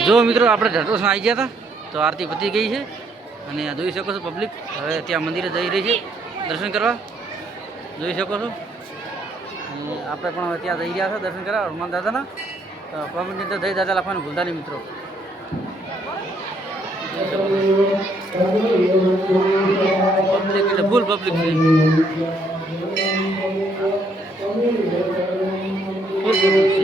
જો મિત્રો આપણે ઢટોસમાં આવી ગયા હતા તો આરતી પતી ગઈ છે અને જોઈ શકો છો પબ્લિક હવે ત્યાં મંદિરે જઈ રહી છે દર્શન કરવા જોઈ શકો છો અને આપણે પણ હવે ત્યાં જઈ રહ્યા છે દર્શન કરવા હનુમાન દાદાના તો કોમેન્ટની અંદર જય દાદા લખવાનું ભૂલતા નહીં મિત્રો પબ્લિક એટલે ફૂલ પબ્લિક છે ફૂલ પબ્લિક છે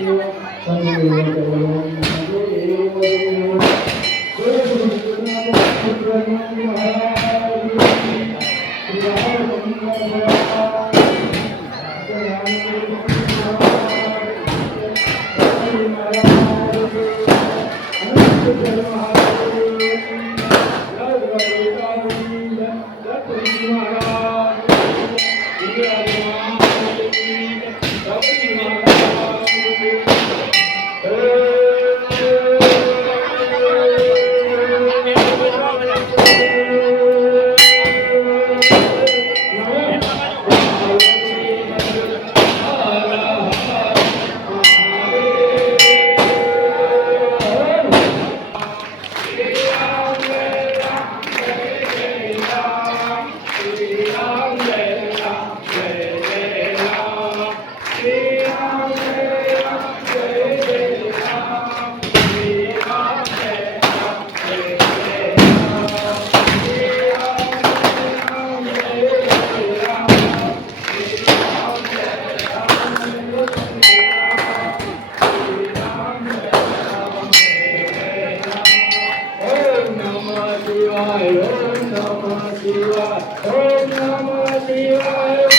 Om Namah Shivaya.